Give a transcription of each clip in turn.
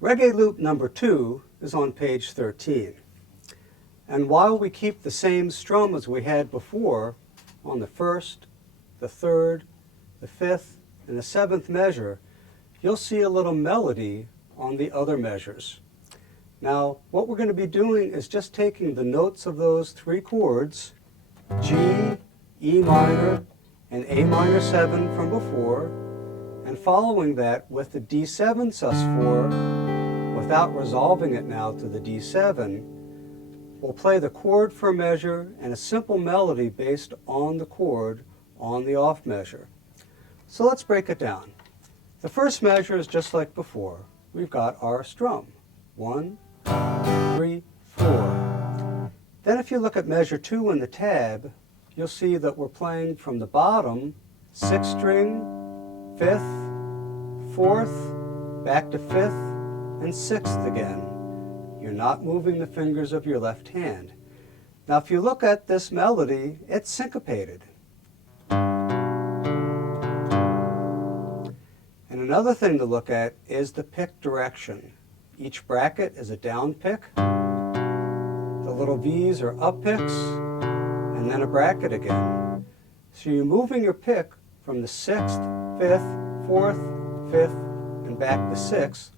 Reggae Loop number 2 is on page 13. And while we keep the same strum as we had before on the first, the third, the fifth, and the seventh measure, you'll see a little melody on the other measures. Now, what we're going to be doing is just taking the notes of those three chords, G, E minor, and A minor 7 from before, and following that with the D7 sus4, without resolving it now to the D7, we'll play the chord for a measure and a simple melody based on the chord on the off measure. So let's break it down. The first measure is just like before. We've got our strum. 1, 3, 4. Then if you look at measure 2 in the tab, you'll see that we're playing from the bottom, 6th string, 5th, 4th, back to 5th, and 6th again. You're not moving the fingers of your left hand. Now if you look at this melody, it's syncopated. And another thing to look at is the pick direction. Each bracket is a down pick. The little V's are up picks, and then a bracket again. So you're moving your pick from the 6th, 5th, 4th, 5th, and back to 6th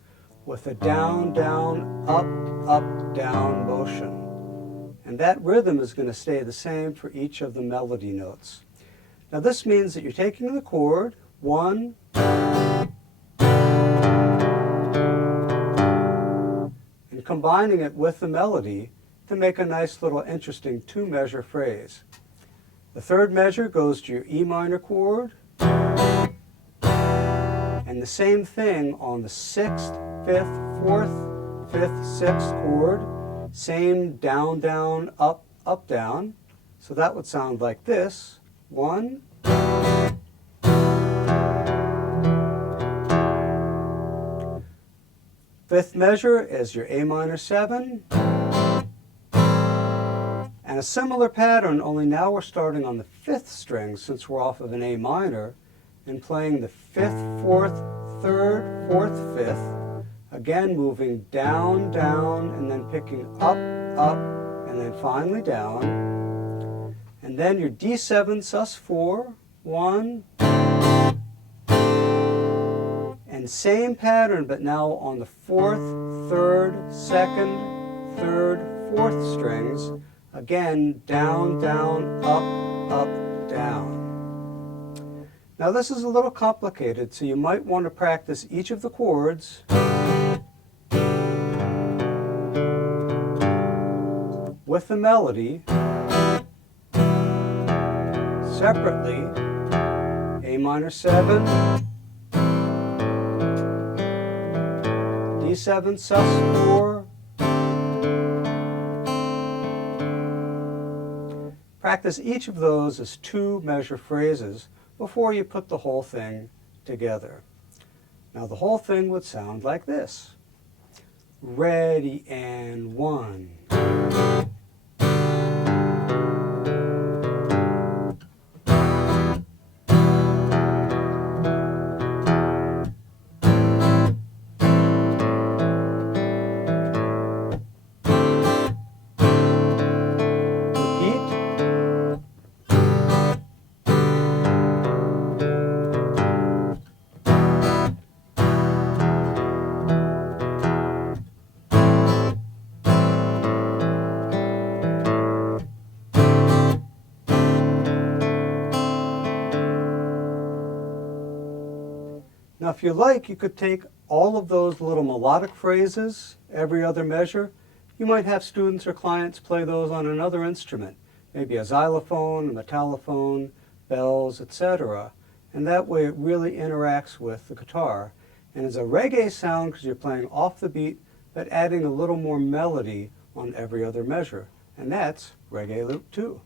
with a down, down, up, up, down motion. And that rhythm is going to stay the same for each of the melody notes. Now this means that you're taking the chord, 1, and combining it with the melody to make a nice little interesting two-measure phrase. The third measure goes to your E minor chord, and the same thing on the 6th, 5th, 4th, 5th, 6th chord, same down, down, up, up, down. So that would sound like this. 1, fifth measure is your A minor 7, and a similar pattern, only now we're starting on the 5th string since we're off of an A minor, and playing the 5th, 4th, 3rd, 4th, 5th, again moving down, down, and then picking up, up, and then finally down. And then your D7 sus4, 1, and same pattern, but now on the 4th, 3rd, 2nd, 3rd, 4th strings, again down, down, up, down. Now this is a little complicated, so you might want to practice each of the chords with the melody separately. A minor 7, D7 sus4. Practice each of those as two-measure phrases before you put the whole thing together. Now the whole thing would sound like this. Ready and 1. Now if you like, you could take all of those little melodic phrases, every other measure. You might have students or clients play those on another instrument, maybe a xylophone, a metallophone, bells, etc. And that way it really interacts with the guitar. And it's a reggae sound because you're playing off the beat, but adding a little more melody on every other measure. And that's Reggae Loop 2.